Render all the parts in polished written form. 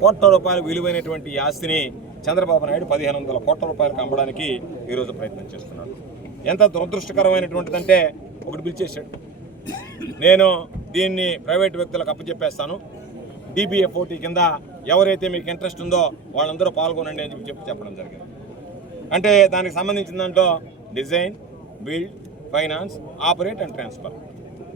కోట్ల రూపాయల విలువైనటువంటి ఆస్తిని చంద్రబాబు నాయుడు 1500 కోట్ల రూపాయలకు అమ్మడానికి ఈరోజు ప్రయత్నం చేస్తున్నాడు. ఎంత దురదృష్టకరమైనటువంటిదంటే ఒకటి పిలిచేశాడు, నేను దీన్ని ప్రైవేటు వ్యక్తులకు అప్పచెప్పేస్తాను, DBFOT కింద ఎవరైతే మీకు ఇంట్రెస్ట్ ఉందో వాళ్ళందరూ పాల్గొనండి అని చెప్పడం జరిగింది. అంటే దానికి సంబంధించిన దాంట్లో design, build, finance, operate and transfer.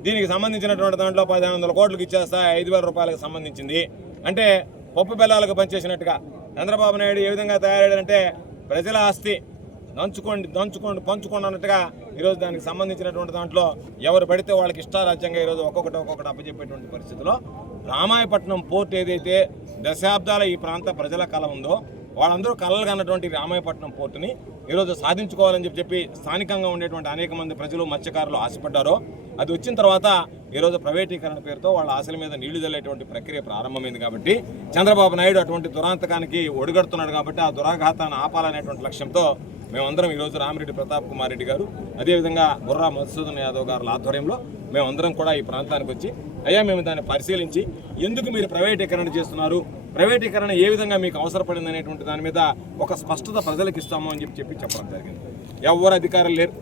దీనికి సంబంధించినటువంటి దాంట్లో 1500 కోట్లకు ఇచ్చేస్తా 5000 రూపాయలకు సంబంధించింది. అంటే పప్పు బెల్లాలకు పనిచేసినట్టుగా చంద్రబాబు నాయుడు ఏ విధంగా తయారయ్యాడంటే ప్రజల ఆస్తి పంచుకోండి అన్నట్టుగా ఈరోజు దానికి సంబంధించినటువంటి దాంట్లో ఎవరు పడితే వాళ్ళకి ఇష్టారాజ్యంగా ఈరోజు ఒక్కొక్కటి అప్పచెప్పేటువంటి పరిస్థితిలో రామాయపట్నం పోర్ట్ ఏదైతే దశాబ్దాల ఈ ప్రాంత ప్రజల కళ ఉందో వాళ్ళందరూ కళలుగా అన్నటువంటి రామాయపట్నం పోర్టుని ఈరోజు సాధించుకోవాలని చెప్పి స్థానికంగా ఉండేటువంటి అనేక మంది ప్రజలు మత్స్యకారులు ఆశపడ్డారో అది వచ్చిన తర్వాత ఈరోజు ప్రైవేటీకరణ పేరుతో వాళ్ళ ఆశల మీద నీళ్లు చల్లేటువంటి ప్రక్రియ ప్రారంభమైంది. కాబట్టి చంద్రబాబు నాయుడు అటువంటి దురాంతకానికి ఒడిగడుతున్నాడు. కాబట్టి ఆ దురాఘాతాన్ని ఆపాలనేటువంటి లక్ష్యంతో మేమందరం ఈరోజు రామిరెడ్డి ప్రతాప్ కుమార్ రెడ్డి గారు, అదేవిధంగా బుర్రా మధుసూదన్ యాదవ్ గారి ఆధ్వర్యంలో మేమందరం కూడా ఈ ప్రాంతానికి వచ్చి అయ్యా మేము దాన్ని పరిశీలించి ఎందుకు మీరు ప్రైవేటీకరణ చేస్తున్నారు, ప్రైవేటీకరణ ఏ విధంగా మీకు అవసరపడింది అనేటువంటి దాని మీద ఒక స్పష్టత ప్రజలకు ఇస్తాము అని చెప్పడం జరిగింది. ఎవరు అధికారులు లేరు,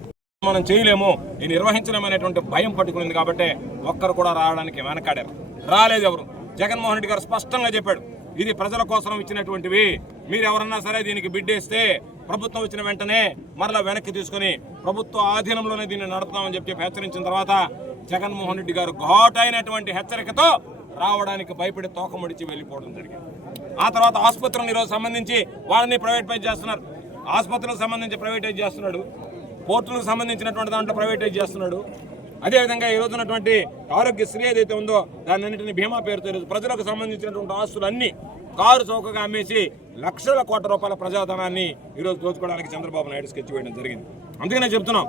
మనం చేయలేము, ఈ నిర్వహించలేమనేటువంటి భయం పట్టుకునింది. కాబట్టి ఒక్కరు కూడా రావడానికి వెనకాడారు, రాలేదు ఎవరు. జగన్మోహన్ రెడ్డి గారు స్పష్టంగా చెప్పాడు, ఇది ప్రజల కోసం ఇచ్చినటువంటివి, మీరు ఎవరన్నా సరే దీనికి బిడ్డేస్తే ప్రభుత్వం వచ్చిన వెంటనే మరలా వెనక్కి తీసుకుని ప్రభుత్వ ఆధీనంలోనే దీన్ని నడుపుతామని చెప్పి హెచ్చరించిన తర్వాత జగన్మోహన్ రెడ్డి గారు ఘాటైనటువంటి హెచ్చరికతో రావడానికి భయపడి తోకముడిచి వెళ్ళిపోవడం జరిగింది. ఆ తర్వాత ఆసుపత్రులను ఈరోజు సంబంధించి వాళ్ళని ప్రైవేటైజ్ చేస్తున్నారు, ఆసుపత్రులకు సంబంధించి ప్రైవేటైజ్ చేస్తున్నాడు, పోర్టులకు సంబంధించినటువంటి దాంట్లో ప్రైవేటైజ్ చేస్తున్నాడు. అదేవిధంగా ఈ రోజు ఉన్నటువంటి ఆరోగ్యశ్రీ ఏదైతే ఉందో దాని అన్నింటినీ బీమా పేరుతో ఈరోజు ప్రజలకు సంబంధించినటువంటి ఆస్తులన్నీ కారు చౌకగా అమ్మేసి లక్షల కోట్ల రూపాయల ప్రజాధనాన్ని ఈరోజు దోచుకోవడానికి చంద్రబాబు నాయుడు స్కెచ్ వేయడం జరిగింది. అందుకనే చెప్తున్నాం,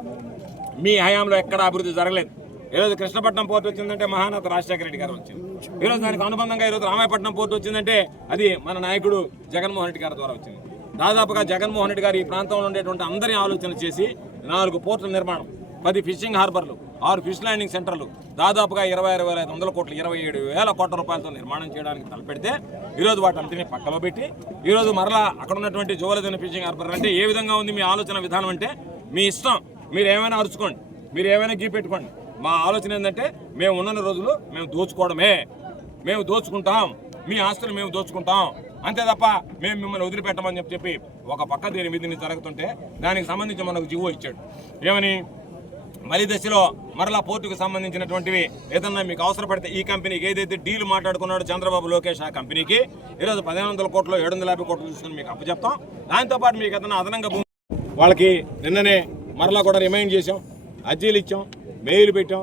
మీ హయాంలో ఎక్కడ అభివృద్ధి జరగలేదు. ఈరోజు కృష్ణపట్నం పోర్టు వచ్చిందంటే మహానేత రాజశేఖర రెడ్డి గారు వచ్చింది. ఈరోజు దానికి అనుబంధంగా ఈరోజు రామాయపట్నం పోర్టు వచ్చిందంటే అది మన నాయకుడు జగన్మోహన్ రెడ్డి గారి ద్వారా వచ్చింది. దాదాపుగా జగన్మోహన్ రెడ్డి గారు ఈ ప్రాంతంలో ఉండేటువంటి అందరి ఆలోచన చేసి 4 పోర్టుల నిర్మాణం, 10 ఫిషింగ్ హార్బర్లు, 6 ఫిష్ ల్యాండింగ్ సెంటర్లు, దాదాపుగా 26,500 కోట్లు 27,000 కోట్ల రూపాయలతో నిర్మాణం చేయడానికి తలపెడితే ఈరోజు వాటంటిని పక్కలో పెట్టి ఈరోజు మరలా అక్కడ ఉన్నటువంటి జోలదిన ఫిషింగ్ హార్బర్ అంటే ఏ విధంగా ఉంది మీ ఆలోచన విధానం అంటే మీ ఇష్టం, మీరు ఏమైనా అరుచుకోండి, మీరు ఏమైనా గీపెట్టుకోండి. మా ఆలోచన ఏంటంటే మేము ఉన్న రోజులు మేము దోచుకోవడమే, మేము దోచుకుంటాం, మీ ఆస్తులు మేము దోచుకుంటాం, అంతే తప్ప మేము మిమ్మల్ని వదిలిపెట్టమని చెప్పి ఒక పక్క దీని మీద జరుగుతుంటే దానికి సంబంధించి మనకు జీవో ఇచ్చాడు. ఏమని మలి దశలో మరలా పోర్టుకు సంబంధించినటువంటివి ఏదన్నా మీకు అవసరపడితే ఈ కంపెనీకి ఏదైతే డీల్ మాట్లాడుకున్నాడో చంద్రబాబు లోకేష్ ఆ కంపెనీకి ఈరోజు 1500 కోట్లు 750 కోట్లు తీసుకుని మీకు అప్పచెప్తాం. దాంతోపాటు మీకు ఏదన్నా అదనంగా వాళ్ళకి నిన్ననే మరలా కూడా రిమైండ్ చేసాం, అర్జీలు ఇచ్చాం, మెయిల్ పెట్టాం,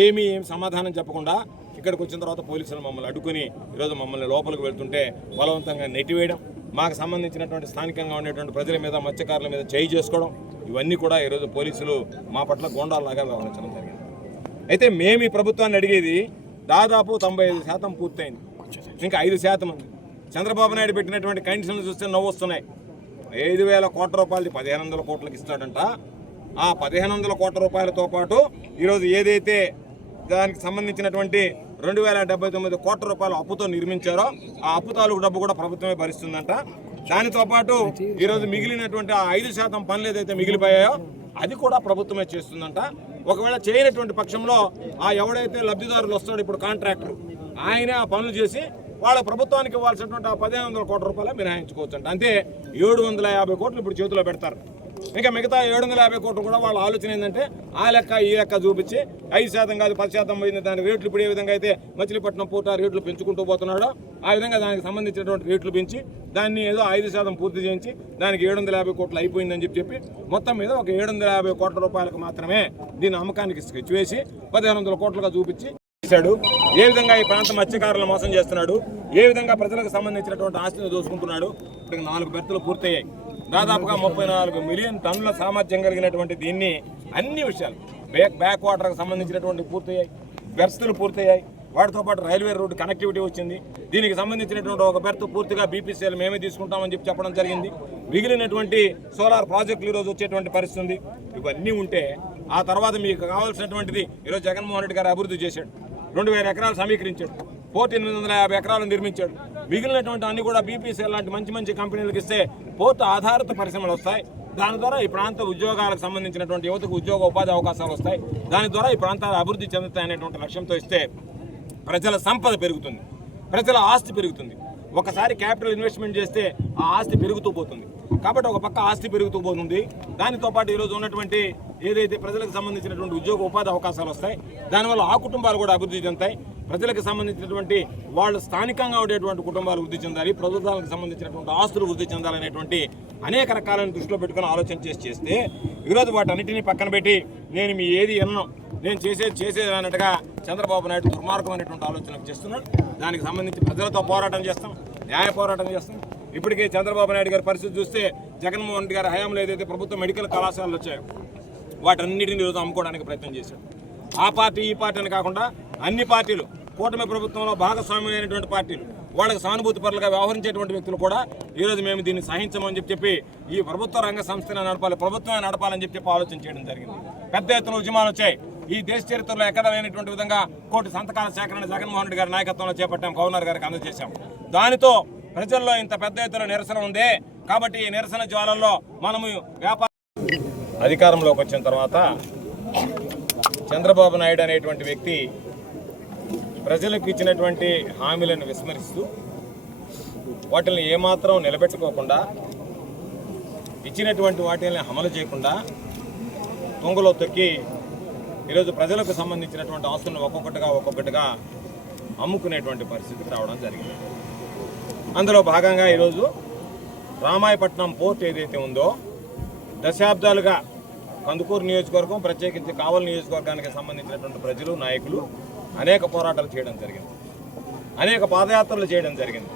ఏం సమాధానం చెప్పకుండా ఇక్కడికి వచ్చిన తర్వాత పోలీసులు మమ్మల్ని అడ్డుకుని ఈరోజు మమ్మల్ని లోపలికి వెళ్తుంటే బలవంతంగా నెట్టివేయడం, మాకు సంబంధించినటువంటి స్థానికంగా ఉండేటువంటి ప్రజల మీద మత్స్యకారుల మీద చేయి చేసుకోవడం, ఇవన్నీ కూడా ఈరోజు పోలీసులు మా పట్ల గోండాల్లాగా వ్యవహరించడం జరిగింది. అయితే మేము ఈ ప్రభుత్వాన్ని అడిగేది దాదాపు 95% పూర్తయింది, ఇంకా 5% ఉంది. చంద్రబాబు నాయుడు పెట్టినటువంటి కండిషన్లు చూస్తే నవ్వు వస్తున్నాయి. 5,000 కోట్ల రూపాయలది 1,500 కోట్లకు ఇస్తాడంట. ఆ 1,500 కోట్ల రూపాయలతో పాటు ఈరోజు ఏదైతే దానికి సంబంధించినటువంటి 2,079 కోట్ల రూపాయల అప్పుతో నిర్మించారో ఆ అప్పు తాలూకు డబ్బు కూడా ప్రభుత్వమే భరిస్తుందంట. దానితో పాటు ఈరోజు మిగిలినటువంటి ఆ 5% పనులు ఏదైతే మిగిలిపోయాయో అది కూడా ప్రభుత్వమే చేస్తుందంట. ఒకవేళ చేయనటువంటి పక్షంలో ఆ ఎవడైతే లబ్ధిదారులు వస్తాడో ఇప్పుడు కాంట్రాక్టర్ ఆయనే ఆ పనులు చేసి వాళ్ళ ప్రభుత్వానికి ఇవ్వాల్సినటువంటి ఆ 1,500 కోట్ల రూపాయలు మినహాయించుకోవచ్చు అంట. అంతే 750 కోట్లు ఇప్పుడు చేతిలో పెడతారు. ఇంకా మిగతా 750 కోట్లు కూడా వాళ్ళ ఆలోచన ఏంటంటే ఆ లెక్క ఈ లెక్క చూపించి 5% కాదు 10% పోయింది, దాని రేట్లు ఇప్పుడు ఏ విధంగా అయితే మచిలీపట్నం పోర్టు ఆ రేట్లు పెంచుకుంటూ పోతున్నాడో ఆ విధంగా దానికి సంబంధించినటువంటి రేట్లు పెంచి దాన్ని ఏదో 5% పూర్తి చేయించి దానికి 750 కోట్లు అయిపోయిందని చెప్పి మొత్తం మీద ఒక 750 కోట్ల రూపాయలకు మాత్రమే దీని అమ్మకానికి స్కెచ్ వేసి 1,500 కోట్లుగా చూపించి చేశాడు. ఏ విధంగా ఈ ప్రాంత మత్స్యకారులను మోసం చేస్తున్నాడు, ఏ విధంగా ప్రజలకు సంబంధించినటువంటి ఆస్తిని దోసుకుంటున్నాడు. ఇప్పుడు 4 బెర్తులు పూర్తయ్యాయి, దాదాపుగా 34 మిలియన్ టన్నుల సామర్థ్యం కలిగినటువంటి దీన్ని అన్ని విషయాలు బ్యాక్ వాటర్కి సంబంధించినటువంటి పూర్తయ్యాయి, బెర్తులు పూర్తయ్యాయి, వాటితో పాటు రైల్వే రోడ్డు కనెక్టివిటీ వచ్చింది. దీనికి సంబంధించినటువంటి ఒక బెర్త్ పూర్తిగా బీపీసీఎల్ మేమే తీసుకుంటామని చెప్పడం జరిగింది. మిగిలినటువంటి సోలార్ ప్రాజెక్టులు ఈరోజు వచ్చేటువంటి పరిస్థితి ఉంది. ఇవన్నీ ఉంటే ఆ తర్వాత మీకు కావాల్సినటువంటిది ఈరోజు జగన్మోహన్ రెడ్డి గారు అభివృద్ధి చేశాడు. 2000 ఎకరాలు సమీకరించాడు. 850 ఎకరాలు నిర్మించాడు. మిగిలినటువంటి అన్ని కూడా బీపీసీఎల్ లాంటి మంచి మంచి కంపెనీలకు ఇస్తే పోర్టు ఆధారిత పరిశ్రమలు వస్తాయి. దాని ద్వారా ఈ ప్రాంత ఉద్యోగాలకు సంబంధించినటువంటి యువతకు ఉద్యోగ ఉపాధి అవకాశాలు వస్తాయి. దాని ద్వారా ఈ ప్రాంతాలు అభివృద్ధి చెందుతాయి అనేటువంటి లక్ష్యంతో ఇస్తే ప్రజల సంపద పెరుగుతుంది, ప్రజల ఆస్తి పెరుగుతుంది. ఒకసారి క్యాపిటల్ ఇన్వెస్ట్మెంట్ చేస్తే ఆ ఆస్తి పెరుగుతూ పోతుంది. కాబట్టి ఒక పక్క ఆస్తి పెరుగుతూ పోతుంది, దానితో పాటు ఈరోజు ఉన్నటువంటి ఏదైతే ప్రజలకు సంబంధించినటువంటి ఉద్యోగ ఉపాధి అవకాశాలు వస్తాయి, దానివల్ల ఆ కుటుంబాలు కూడా అభివృద్ధి చెందుతాయి. ప్రజలకు సంబంధించినటువంటి వాళ్ళు స్థానికంగా ఉండేటువంటి కుటుంబాలు వృద్ధి చెందాలి, ప్రభుత్వాలకు సంబంధించినటువంటి ఆస్తులు వృద్ధి చెందాలనేటువంటి అనేక రకాలను దృష్టిలో పెట్టుకుని ఆలోచన చేస్తే ఈరోజు వాటన్నిటినీ పక్కన పెట్టి నేను మీ ఏది ఎన్నో నేను చేసేది అన్నట్టుగా చంద్రబాబు నాయుడు దుర్మార్గమైనటువంటి ఆలోచనలు చేస్తున్నాడు. దానికి సంబంధించి ప్రజలతో పోరాటం చేస్తాం, న్యాయ పోరాటం చేస్తాం. ఇప్పటికే చంద్రబాబు నాయుడు గారి పరిస్థితి చూస్తే జగన్మోహన్ రెడ్డి గారి హయాంలో ఏదైతే ప్రభుత్వ మెడికల్ కళాశాలలు వచ్చాయో వాటన్నిటిని ఈరోజు అమ్ముకోవడానికి ప్రయత్నం చేశాడు. ఆ పార్టీ ఈ పార్టీ అని కాకుండా అన్ని పార్టీలు, కూటమి ప్రభుత్వంలో భాగస్వామ్యమైనటువంటి పార్టీలు, వాళ్ళకి సానుభూతి పరులుగా వ్యవహరించేటువంటి వ్యక్తులు కూడా ఈరోజు మేము దీన్ని సహించమని చెప్పి ఈ ప్రభుత్వ రంగ సంస్థను నడపాలి, ప్రభుత్వమే నడపాలని చెప్పి ఆలోచన చేయడం జరిగింది. పెద్ద ఎత్తున ఉద్యమాలు వచ్చాయి. ఈ దేశ చరిత్రలో ఎక్కడ లేనటువంటి విధంగా 1 కోటి సంతకాల సేకరణ జగన్మోహన్ రెడ్డి గారి నాయకత్వంలో చేపట్టాం, గవర్నర్ గారికి అందజేశాం. దానితో ప్రజల్లో ఇంత పెద్ద ఎత్తున నిరసన ఉంది. కాబట్టి ఈ నిరసన జ్వాలల్లో మనము అధికారంలోకి వచ్చిన తర్వాత చంద్రబాబు నాయుడు అనేటువంటి వ్యక్తి ప్రజలకు ఇచ్చినటువంటి హామీలను విస్మరిస్తూ వాటిని ఏమాత్రం నిలబెట్టుకోకుండా, ఇచ్చినటువంటి వాటిని అమలు చేయకుండా తొంగలో తొక్కి ఈరోజు ప్రజలకు సంబంధించినటువంటి ఆస్తులను ఒక్కొక్కటిగా అమ్ముకునేటువంటి పరిస్థితికి రావడం జరిగింది. అందులో భాగంగా ఈరోజు రామాయపట్నం పోర్ట్ ఏదైతే ఉందో దశాబ్దాలుగా కందుకూరు నియోజకవర్గం, ప్రత్యేకించి కావలి నియోజకవర్గానికి సంబంధించినటువంటి ప్రజలు, నాయకులు అనేక పోరాటాలు చేయడం జరిగింది, అనేక పాదయాత్రలు చేయడం జరిగింది.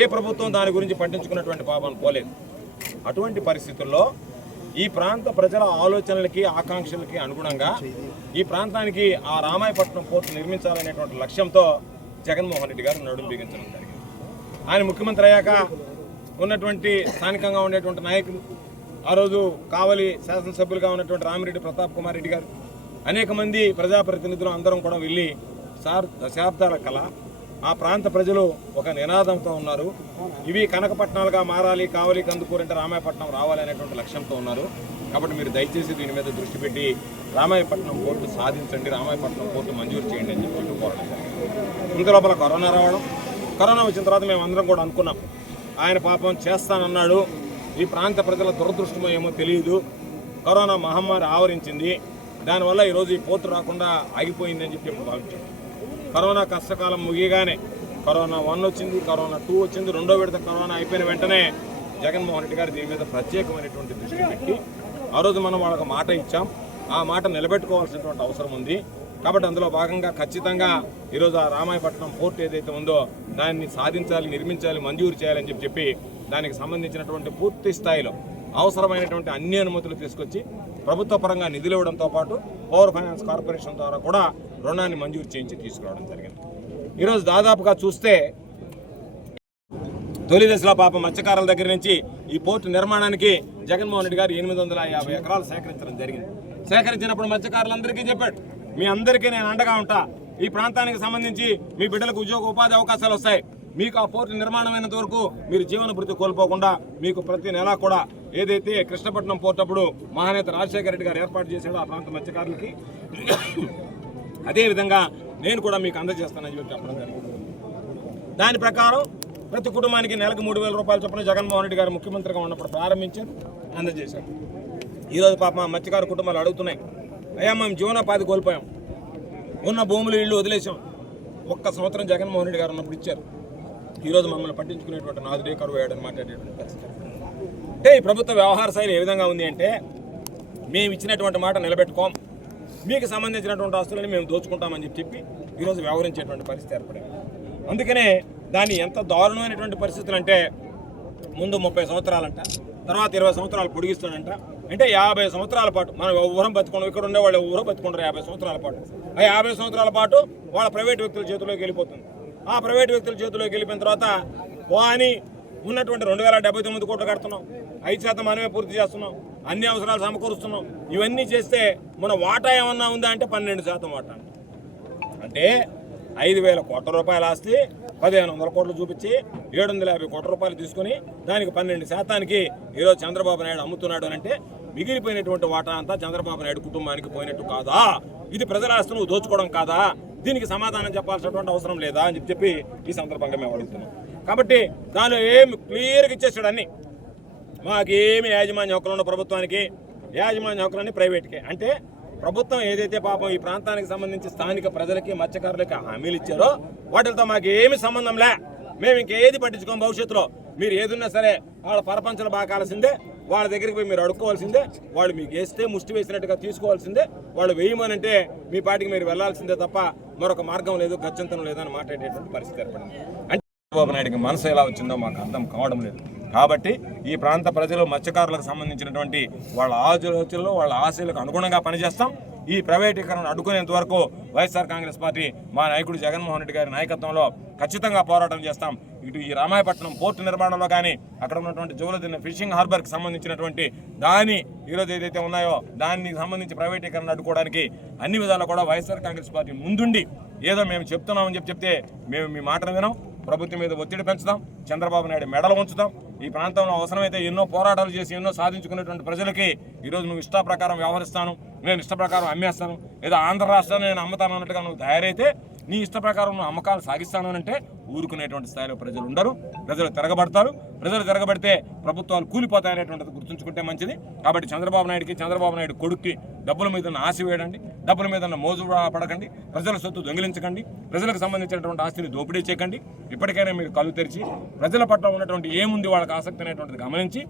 ఏ ప్రభుత్వం దాని గురించి పట్టించుకున్నటువంటి పాపం పోలేదు. అటువంటి పరిస్థితుల్లో ఈ ప్రాంత ప్రజల ఆలోచనలకి, ఆకాంక్షలకి అనుగుణంగా ఈ ప్రాంతానికి ఆ రామాయపట్నం పోర్టు నిర్మించాలనేటువంటి లక్ష్యంతో జగన్మోహన్ రెడ్డి గారు నడుం బిగించడం జరిగింది. ఆయన ముఖ్యమంత్రి అయ్యాక ఉన్నటువంటి స్థానికంగా ఉండేటువంటి నాయకులు, ఆ రోజు కావలి శాసనసభ్యులుగా ఉన్నటువంటి రామిరెడ్డి ప్రతాప్ కుమార్ రెడ్డి గారు, అనేక మంది ప్రజాప్రతినిధులు అందరం కూడా వెళ్ళి సార్ దశాబ్దాల కళ, ఆ ప్రాంత ప్రజలు ఒక నినాదంతో ఉన్నారు, ఇవి కనకపట్నాలుగా మారాలి, కావలి కందుకూరు అంటే రామాయపట్నం రావాలి అనేటువంటి లక్ష్యంతో ఉన్నారు. కాబట్టి మీరు దయచేసి దీని మీద దృష్టి పెట్టి రామాయపట్నం పోర్టు సాధించండి, రామాయపట్నం పోర్టు మంజూరు చేయండి అని చెప్పి పోరాటం జరిగింది. ఇంత లోపల కరోనా వచ్చిన తర్వాత మేము అందరం కూడా అనుకున్నాం, ఆయన పాపం చేస్తానన్నాడు, ఈ ప్రాంత ప్రజల దురదృష్టమో ఏమో తెలియదు, కరోనా మహమ్మారి ఆవరించింది, దానివల్ల ఈరోజు ఈ పోర్టు రాకుండా ఆగిపోయిందని చెప్పి భావించాం. కరోనా కష్టకాలం ముగియగానే కరోనా 1 వచ్చింది, కరోనా 2 వచ్చింది, 2వ విడత కరోనా అయిపోయిన వెంటనే జగన్మోహన్ రెడ్డి గారు దీని మీద ప్రత్యేకమైనటువంటి దృష్టి పెట్టి ఆ రోజు మనం వాళ్ళకి మాట ఇచ్చాం, ఆ మాట నిలబెట్టుకోవాల్సినటువంటి అవసరం ఉంది. కాబట్టి అందులో భాగంగా ఖచ్చితంగా ఈరోజు ఆ రామాయపట్నం పోర్ట్ ఏదైతే ఉందో దాన్ని సాధించాలి, నిర్మించాలి, మంజూరు చేయాలని చెప్పి దానికి సంబంధించినటువంటి పూర్తి స్థాయిలో అవసరమైనటువంటి అన్ని అనుమతులు తీసుకొచ్చి ప్రభుత్వ పరంగా నిధులు ఇవ్వడంతో పాటు పవర్ ఫైనాన్స్ కార్పొరేషన్ ద్వారా కూడా రుణాన్ని మంజూరు చేయించి తీసుకురావడం జరిగింది. ఈరోజు దాదాపుగా చూస్తే తొలి దశలో పాపం మత్స్యకారుల దగ్గర నుంచి ఈ పోర్టు నిర్మాణానికి జగన్మోహన్ రెడ్డి గారు 850 ఎకరాలు సేకరించడం జరిగింది. సేకరించినప్పుడు మత్స్యకారులందరికీ చెప్పాడు, మీ అందరికీ నేను అండగా ఉంటా, ఈ ప్రాంతానికి సంబంధించి మీ బిడ్డలకు ఉద్యోగ ఉపాధి అవకాశాలు వస్తాయి, మీకు ఆ పోర్టు నిర్మాణమైనంత వరకు మీరు జీవన భృతి కోల్పోకుండా మీకు ప్రతి నెలా కూడా ఏదైతే కృష్ణపట్నం పోర్టు అప్పుడు మహానేత రాజశేఖర రెడ్డి గారు ఏర్పాటు చేశాడో ఆ ప్రాంత మత్స్యకారులకి అదేవిధంగా నేను కూడా మీకు అందజేస్తానని చెప్పి చెప్పడం జరిగింది. దాని ప్రకారం ప్రతి కుటుంబానికి నెలకు 3,000 రూపాయలు చొప్పున జగన్మోహన్ రెడ్డి గారు ముఖ్యమంత్రిగా ఉన్నప్పుడు ప్రారంభించారు, అందజేశారు. ఈరోజు పాప మత్స్యకారు కుటుంబాలు అడుగుతున్నాయి, అయ్యా మేము జీవనోపాధి కోల్పోయాం, ఉన్న భూములు ఇళ్ళు వదిలేసాం, 1 సంవత్సరం జగన్మోహన్ రెడ్డి గారు ఉన్నప్పుడు ఇచ్చారు, ఈరోజు మమ్మల్ని పట్టించుకునేటువంటి నాదుడే కరువు వేయడని మాట్లాడేటువంటి పరిస్థితి. అంటే ఈ ప్రభుత్వ వ్యవహార శైలి ఏ విధంగా ఉంది అంటే, మేము ఇచ్చినటువంటి మాట నిలబెట్టుకోం, మీకు సంబంధించినటువంటి ఆస్తులని మేము దోచుకుంటామని చెప్పి ఈరోజు వ్యవహరించేటువంటి పరిస్థితి ఏర్పడింది. అందుకనే దాన్ని ఎంత దారుణమైనటువంటి పరిస్థితులు అంటే, ముందు 30 సంవత్సరాలంట, తర్వాత 20 సంవత్సరాలు పొడిగిస్తాడంట, అంటే 50 సంవత్సరాల పాటు మనం ఊరం బతుకున్నాం, ఇక్కడ ఉండే వాళ్ళు ఊరం బతుకుంటారు 50 సంవత్సరాల పాటు. ఆ 50 సంవత్సరాల పాటు వాళ్ళ ప్రైవేట్ వ్యక్తుల చేతిలోకి వెళ్ళిపోతుంది. ఆ ప్రైవేట్ వ్యక్తుల చేతిలోకి వెళ్ళిపోయిన తర్వాత అని ఉన్నటువంటి 2079 కోట్లు కడుతున్నాం, 5% మనమే పూర్తి చేస్తున్నాం, అన్ని అవసరాలు సమకూరుస్తున్నాం. ఇవన్నీ చేస్తే మన వాటా ఏమన్నా ఉందా అంటే 12% వాటా. అంటే 5,000 కోట్ల రూపాయల ఆస్తి 1,500 కోట్లు చూపించి 750 కోట్ల రూపాయలు తీసుకుని దానికి 12% ఈరోజు చంద్రబాబు నాయుడు అమ్ముతున్నాడు అని అంటే మిగిలిపోయినటువంటి వాటా అంతా చంద్రబాబు నాయుడు కుటుంబానికి పోయినట్టు కాదా? ఇది ప్రజల ఆస్తులు దోచుకోవడం కాదా? దీనికి సమాధానం చెప్పాల్సినటువంటి అవసరం లేదా అని చెప్పి ఈ సందర్భంగా మేము అడుగుతున్నాం. కాబట్టి దానిలో ఏమి క్లియర్గా ఇచ్చేసాడు అన్ని. మాకేమి యాజమాన్య హక్కులు ఉన్న ప్రభుత్వానికి, యాజమాన్య హక్కులన్నీ ప్రైవేట్కే. అంటే ప్రభుత్వం ఏదైతే పాపం ఈ ప్రాంతానికి సంబంధించి స్థానిక ప్రజలకి మత్స్యకారులకి హామీలు ఇచ్చారో వాటితో మాకు ఏమి సంబంధం లే, మేము ఇంకేది పట్టించుకోం. భవిష్యత్తులో మీరు ఏదున్నా సరే వాళ్ళ పరపంచలు బాకాల్సిందే, వాళ్ళ దగ్గరికి పోయి మీరు అడుక్కోవాల్సిందే, వాళ్ళు మీకు వేస్తే ముష్టి వేసినట్టుగా తీసుకోవాల్సిందే, వాళ్ళు వేయమనంటే మీ పాటికి మీరు వెళ్లాల్సిందే తప్ప మరొక మార్గం లేదు, గత్యంతరం లేదని మాట్లాడేటువంటి పరిస్థితి ఏర్పడింది. అంటే చంద్రబాబు నాయుడికి మనసు ఎలా వచ్చిందో మాకు అర్థం కావడం లేదు. కాబట్టి ఈ ప్రాంత ప్రజలు మత్స్యకారులకు సంబంధించినటువంటి వాళ్ళ ఆలోచనలు వాళ్ళ ఆశలకు అనుగుణంగా పనిచేస్తాం. ఈ ప్రైవేటీకరణ అడ్డుకునేంత వరకు వైఎస్ఆర్ కాంగ్రెస్ పార్టీ మా నాయకుడు జగన్మోహన్ రెడ్డి గారి నాయకత్వంలో ఖచ్చితంగా పోరాటం చేస్తాం. ఇటు ఈ రామాయపట్నం పోర్టు నిర్మాణంలో కానీ అక్కడ ఉన్నటువంటి జోలదిన్న ఫిషింగ్ హార్బర్కి సంబంధించినటువంటి దాని ఈరోజు ఏదైతే ఉన్నాయో దానికి సంబంధించి ప్రైవేటీకరణ అడ్డుకోవడానికి అన్ని విధాలు కూడా వైఎస్ఆర్ కాంగ్రెస్ పార్టీ ముందుండి ఏదో మేము చెప్తున్నామని చెప్తే మేము మీ మాటలు వినాం. ప్రభుత్వం మీద ఒత్తిడి పెంచుతాం, చంద్రబాబు నాయుడు మెడలు ఉంచుతాం. ఈ ప్రాంతంలో అవసరమైతే ఎన్నో పోరాటాలు చేసి ఎన్నో సాధించుకునేటువంటి ప్రజలకి ఈరోజు నువ్వు ఇష్ట ప్రకారం వ్యవహరిస్తాను, నేను ఇష్ట ప్రకారం అమ్మేస్తాను, ఏదో ఆంధ్ర రాష్ట్రాన్ని నేను అమ్ముతాను అన్నట్టుగా నువ్వు తయారైతే నీ ఇష్ట ప్రకారం నువ్వు అమ్మకాలు సాగిస్తాను అంటే ఊరుకునేటువంటి స్థాయిలో ప్రజలు ఉండరు. ప్రజలు తిరగబడతారు. ప్రజలు తిరగబడితే ప్రభుత్వాలు కూలిపోతాయనేటువంటిది గుర్తుంచుకుంటే మంచిది. కాబట్టి చంద్రబాబు నాయుడు కొడుక్కి డబ్బుల మీద ఆశ వేయడండి, డబ్బుల మీద మోజు పడకండి, ప్రజల సొత్తు దొంగిలించకండి, ప్రజలకు సంబంధించినటువంటి ఆస్తిని దోపిడీ చేయకండి. ఇప్పటికైనా మీరు కళ్ళు తెరిచి ప్రజల పట్ల ఉన్నటువంటి ఏముంది వాళ్ళకి ఆసక్తి అనేటువంటిది గమనించి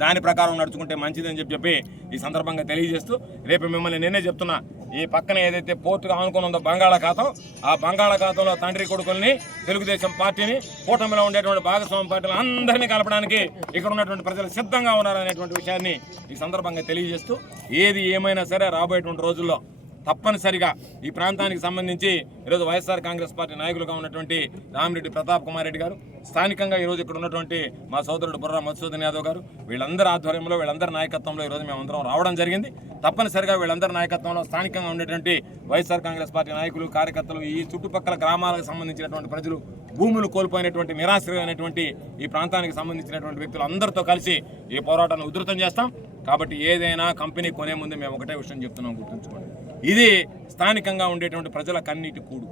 దాని ప్రకారం నడుచుకుంటే మంచిదని చెప్పి ఈ సందర్భంగా తెలియజేస్తూ రేపు మిమ్మల్ని నేనే చెప్తున్నా, ఈ పక్కన ఏదైతే పోర్టుగా ఆనుకుని ఉందో బంగాళాఖాతం, ఆ బంగాళాఖాతంలో తండ్రి కొడుకుల్ని తెలుగుదేశం పార్టీని కూటమిలో ఉండేటువంటి భాగస్వామ్య పార్టీలు అందరినీ కలపడానికి ఇక్కడ ఉన్నటువంటి ప్రజలు సిద్ధంగా ఉన్నారనేటువంటి విషయాన్ని ఈ సందర్భంగా తెలియజేస్తూ ఏది ఏమైనా సరే రాబోయేటువంటి రోజుల్లో తప్పనిసరిగా ఈ ప్రాంతానికి సంబంధించి ఈరోజు వైఎస్ఆర్ కాంగ్రెస్ పార్టీ నాయకులుగా ఉన్నటువంటి రామిరెడ్డి ప్రతాప్ కుమార్ రెడ్డి గారు, స్థానికంగా ఈరోజు ఇక్కడ ఉన్నటువంటి మా సోదరుడు బుర్రా మధుసూదన్ యాదవ్ గారు, వీళ్ళందరి ఆధ్వర్యంలో వీళ్ళందరి నాయకత్వంలో ఈరోజు మేమందరం రావడం జరిగింది. తప్పనిసరిగా వీళ్ళందరి నాయకత్వంలో స్థానికంగా ఉండేటువంటి వైఎస్ఆర్ కాంగ్రెస్ పార్టీ నాయకులు, కార్యకర్తలు, ఈ చుట్టుపక్కల గ్రామాలకు సంబంధించినటువంటి ప్రజలు, భూములు కోల్పోయినటువంటి నిరాశ్రయమైనటువంటి ఈ ప్రాంతానికి సంబంధించినటువంటి వ్యక్తులు అందరితో కలిసి ఈ పోరాటాన్ని ఉధృతం చేస్తాం. కాబట్టి ఏదైనా కంపెనీ కొనే ముందు మేము ఒకటే విషయం చెప్తున్నాం, గుర్తుంచుకోండి, ఇది స్థానికంగా ఉండేటువంటి ప్రజల కన్నీటి కూడు.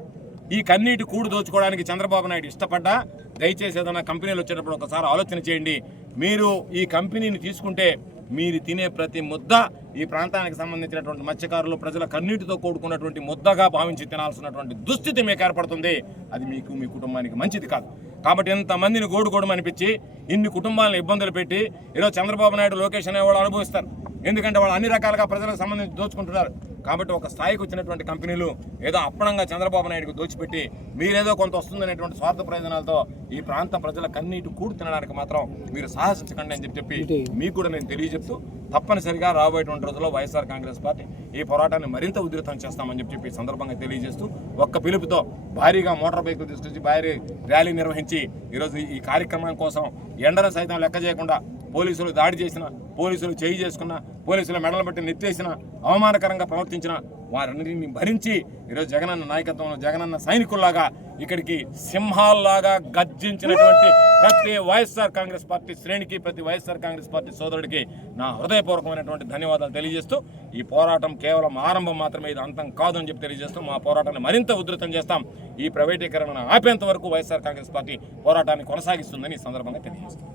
ఈ కన్నీటి కూడు దోచుకోవడానికి చంద్రబాబు నాయుడు ఇష్టపడ్డా దయచేసి ఏదైనా కంపెనీలు వచ్చేటప్పుడు ఒకసారి ఆలోచన చేయండి. మీరు ఈ కంపెనీని తీసుకుంటే మీరు తినే ప్రతి ముద్ద ఈ ప్రాంతానికి సంబంధించినటువంటి మత్స్యకారులు ప్రజల కన్నీటితో కూడుకున్నటువంటి ముద్దగా భావించి తినాల్సినటువంటి దుస్థితి మీకు ఏర్పడుతుంది. అది మీకు మీ కుటుంబానికి మంచిది కాదు. కాబట్టి ఇంతమందిని గోడు అనిపించి ఇన్ని కుటుంబాలను ఇబ్బందులు పెట్టి ఈరోజు చంద్రబాబు నాయుడు, లోకేష్ అనేవాళ్ళు అనుభవిస్తారు. ఎందుకంటే వాళ్ళు అన్ని రకాలుగా ప్రజలకు సంబంధించి దోచుకుంటున్నారు. కాబట్టి ఒక స్థాయికి వచ్చినటువంటి కంపెనీలు ఏదో అప్పనంగా చంద్రబాబు నాయుడుకు దోచిపెట్టి మీరేదో కొంత వస్తుందనేటువంటి స్వార్థ ప్రయోజనాలతో ఈ ప్రాంత ప్రజల కన్నీటి కూడు తినడానికి మాత్రం మీరు సాహసించకండి అని చెప్పి మీకు కూడా నేను తెలియజెప్తూ తప్పనిసరిగా రాబోయేటువంటి రోజుల్లో వైఎస్ఆర్ కాంగ్రెస్ పార్టీ ఈ పోరాటాన్ని మరింత ఉధృతం చేస్తామని చెప్పి సందర్భంగా తెలియజేస్తూ ఒక్క పిలుపుతో భారీగా మోటార్ బైకులు తీసుకొచ్చి భారీ ర్యాలీ నిర్వహించి ఈరోజు ఈ కార్యక్రమం కోసం ఎండను సైతం లెక్క చేయకుండా పోలీసులు దాడి చేసిన, పోలీసులు చేయి చేసుకున్న, పోలీసుల మెడలు బట్టి నెత్తేసిన, అవమానకరంగా ప్రవర్తించిన వారన్నింటినీ భరించి ఈరోజు జగనన్న నాయకత్వంలో జగనన్న సైనికుల్లాగా ఇక్కడికి సింహాల్లాగా గర్జించినటువంటి ప్రతి వైఎస్ఆర్ కాంగ్రెస్ పార్టీ శ్రేణికి, ప్రతి వైఎస్ఆర్ కాంగ్రెస్ పార్టీ సోదరుడికి నా హృదయపూర్వకమైనటువంటి ధన్యవాదాలు తెలియజేస్తూ ఈ పోరాటం కేవలం ఆరంభం మాత్రమే, ఇది అంతం కాదు అని చెప్పి తెలియజేస్తూ మా పోరాటాన్ని మరింత ఉధృతం చేస్తాం. ఈ ప్రైవేటీకరణను ఆపేంత వరకు వైఎస్ఆర్ కాంగ్రెస్ పార్టీ పోరాటాన్ని కొనసాగిస్తుందని ఈ సందర్భంగా తెలియజేస్తాం.